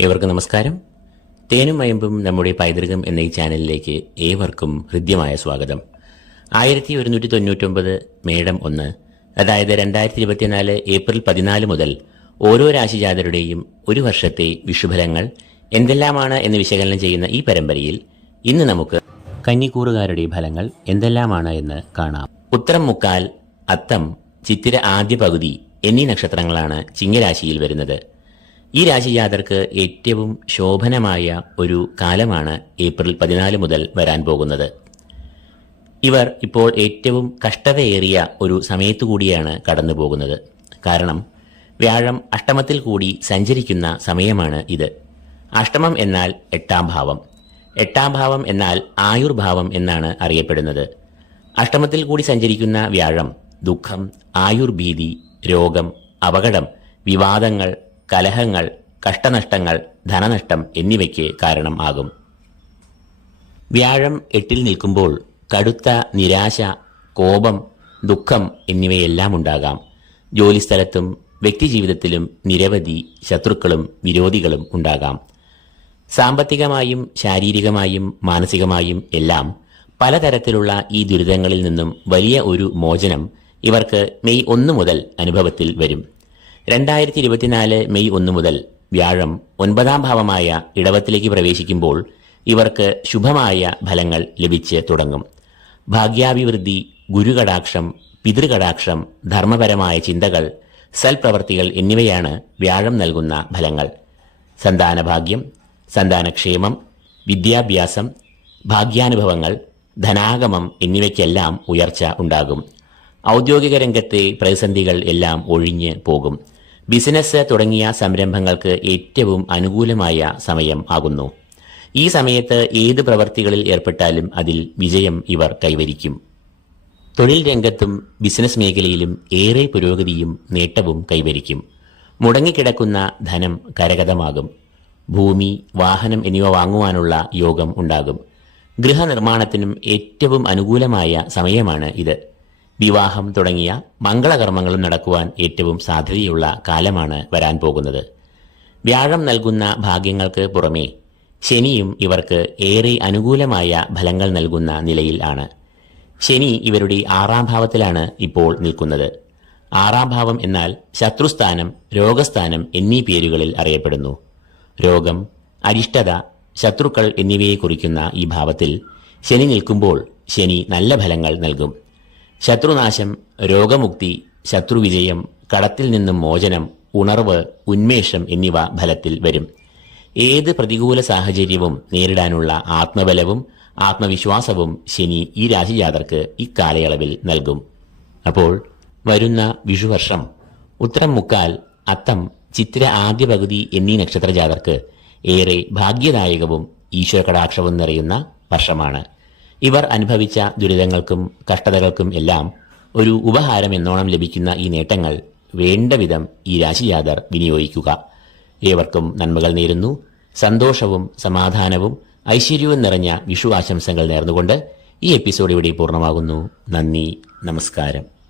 ഏവർക്കും നമസ്കാരം. തേനും മയമ്പും നമ്മുടെ പൈതൃകം എന്ന ഈ ചാനലിലേക്ക് ഏവർക്കും ഹൃദ്യമായ സ്വാഗതം. ആയിരത്തി ഒരുന്നൂറ്റി തൊണ്ണൂറ്റൊമ്പത് മേടം ഒന്ന് അതായത് രണ്ടായിരത്തി ഇരുപത്തിനാല് ഏപ്രിൽ പതിനാല് മുതൽ ഓരോ രാശിജാതരുടെയും ഒരു വർഷത്തെ വിഷുഫലങ്ങൾ എന്തെല്ലാമാണ് എന്ന് വിശകലനം ചെയ്യുന്ന ഈ പരമ്പരയിൽ ഇന്ന് നമുക്ക് കന്നിക്കൂറുകാരുടെ ഫലങ്ങൾ എന്തെല്ലാമാണ് എന്ന് കാണാം. ഉത്തരം മുക്കാൽ അത്തം ചിത്തിര ആദ്യ പകുതി എന്നീ നക്ഷത്രങ്ങളാണ് ചിങ്ങരാശിയിൽ വരുന്നത്. ഈ രാശി ജാതർക്ക് ഏറ്റവും ശോഭനമായ ഒരു കാലമാണ് ഏപ്രിൽ പതിനാല് മുതൽ വരാൻ പോകുന്നത്. ഇവർ ഇപ്പോൾ ഏറ്റവും കഷ്ടതയേറിയ ഒരു സമയത്തു കൂടിയാണ് കടന്നു പോകുന്നത്. കാരണം വ്യാഴം അഷ്ടമത്തിൽ കൂടി സഞ്ചരിക്കുന്ന സമയമാണ് ഇത്. അഷ്ടമം എന്നാൽ എട്ടാം ഭാവം. എട്ടാം ഭാവം എന്നാൽ ആയുർഭാവം എന്നാണ് അറിയപ്പെടുന്നത്. അഷ്ടമത്തിൽ കൂടി സഞ്ചരിക്കുന്ന വ്യാഴം ദുഃഖം ആയുർഭീതി രോഗം അപകടം വിവാദങ്ങൾ കലഹങ്ങൾ കഷ്ടനഷ്ടങ്ങൾ ധനനഷ്ടം എന്നിവയ്ക്ക് കാരണം ആകും. വ്യാഴം എട്ടിൽ നിൽക്കുമ്പോൾ കടുത്ത നിരാശ കോപം ദുഃഖം എന്നിവയെല്ലാം ഉണ്ടാകാം. ജോലിസ്ഥലത്തും വ്യക്തിജീവിതത്തിലും നിരവധി ശത്രുക്കളും വിരോധികളും ഉണ്ടാകാം. സാമ്പത്തികമായും ശാരീരികമായും മാനസികമായും എല്ലാം പലതരത്തിലുള്ള ഈ ദുരിതങ്ങളിൽ നിന്നും വലിയ ഒരു മോചനം ഇവർക്ക് മെയ് ഒന്ന് മുതൽ അനുഭവത്തിൽ വരും. രണ്ടായിരത്തി ഇരുപത്തിനാല് മെയ് ഒന്ന് മുതൽ വ്യാഴം ഒൻപതാം ഭാവമായ ഇടവത്തിലേക്ക് പ്രവേശിക്കുമ്പോൾ ഇവർക്ക് ശുഭമായ ഫലങ്ങൾ ലഭിച്ച് തുടങ്ങും. ഭാഗ്യാഭിവൃദ്ധി ഗുരുകടാക്ഷം പിതൃകടാക്ഷം ധർമ്മപരമായ ചിന്തകൾ സൽപ്രവർത്തികൾ എന്നിവയാണ് വ്യാഴം നൽകുന്ന ഫലങ്ങൾ. സന്താനഭാഗ്യം സന്താനക്ഷേമം വിദ്യാഭ്യാസം ഭാഗ്യാനുഭവങ്ങൾ ധനാഗമം എന്നിവയ്ക്കെല്ലാം ഉയർച്ച ഉണ്ടാകും. ഔദ്യോഗിക രംഗത്തെ പ്രതിസന്ധികൾ എല്ലാം ഒഴിഞ്ഞ് പോകും. ബിസിനസ് തുടങ്ങിയ സംരംഭങ്ങൾക്ക് ഏറ്റവും അനുകൂലമായ സമയം ആകുന്നു. ഈ സമയത്ത് ഏത് പ്രവർത്തികളിൽ ഏർപ്പെട്ടാലും അതിൽ വിജയം ഇവർ കൈവരിക്കും. തൊഴിൽ രംഗത്തും ബിസിനസ് മേഖലയിലും ഏറെ പുരോഗതിയും നേട്ടവും കൈവരിക്കും. മുടങ്ങിക്കിടക്കുന്ന ധനം കരഗതമാകും. ഭൂമി വാഹനം എന്നിവ വാങ്ങുവാനുള്ള യോഗം ഉണ്ടാകും. ഗൃഹനിർമ്മാണത്തിനും ഏറ്റവും അനുകൂലമായ സമയമാണ് ഇത്. വിവാഹം തുടങ്ങിയ മംഗളകർമ്മങ്ങളും നടക്കുവാൻ ഏറ്റവും സാധ്യതയുള്ള കാലമാണ് വരാൻ പോകുന്നത്. വ്യാഴം നൽകുന്ന ഭാഗ്യങ്ങൾക്ക് പുറമേ ശനിയും ഇവർക്ക് ഏറെ അനുകൂലമായ ഫലങ്ങൾ നൽകുന്ന നിലയിൽ ആണ്. ശനി ഇവരുടെ ആറാം ഭാവത്തിലാണ് ഇപ്പോൾ നിൽക്കുന്നത്. ആറാം ഭാവം എന്നാൽ ശത്രുസ്ഥാനം രോഗസ്ഥാനം എന്നീ പേരുകളിൽ അറിയപ്പെടുന്നു. രോഗം അരിഷ്ടത ശത്രുക്കൾ എന്നിവയെ കുറിക്കുന്ന ഈ ഭാവത്തിൽ ശനി നിൽക്കുമ്പോൾ ശനി നല്ല ഫലങ്ങൾ നൽകും. ശത്രുനാശം രോഗമുക്തി ശത്രുവിജയം കടത്തിൽ നിന്നും മോചനം ഉണർവ് ഉന്മേഷം എന്നിവ ഫലത്തിൽ വരും. ഏത് പ്രതികൂല സാഹചര്യവും നേരിടാനുള്ള ആത്മബലവും ആത്മവിശ്വാസവും ശനി ഈ രാശിജാതർക്ക് ഇക്കാലയളവിൽ നൽകും. അപ്പോൾ വരുന്ന വിഷുവർഷം ഉത്തരം മുക്കാൽ അത്തം ചിത്ര ആദ്യ പകുതി എന്നീ നക്ഷത്രജാതർക്ക് ഏറെ ഭാഗ്യദായകവും ഈശ്വര കടാക്ഷവും നിറയുന്ന വർഷമാണ്. ഇവർ അനുഭവിച്ച ദുരിതങ്ങൾക്കും കഷ്ടതകൾക്കും എല്ലാം ഒരു ഉപഹാരം എന്നോണം ലഭിക്കുന്ന ഈ നേട്ടങ്ങൾ വേണ്ട വിധം ഈ രാശിജാതർ വിനിയോഗിക്കുക. ഏവർക്കും നന്മകൾ നേരുന്നു. സന്തോഷവും സമാധാനവും ഐശ്വര്യവും നിറഞ്ഞ വിഷു ആശംസകൾ നേർന്നുകൊണ്ട് ഈ എപ്പിസോഡ് ഇവിടെ പൂർണമാകുന്നു. നന്ദി നമസ്കാരം.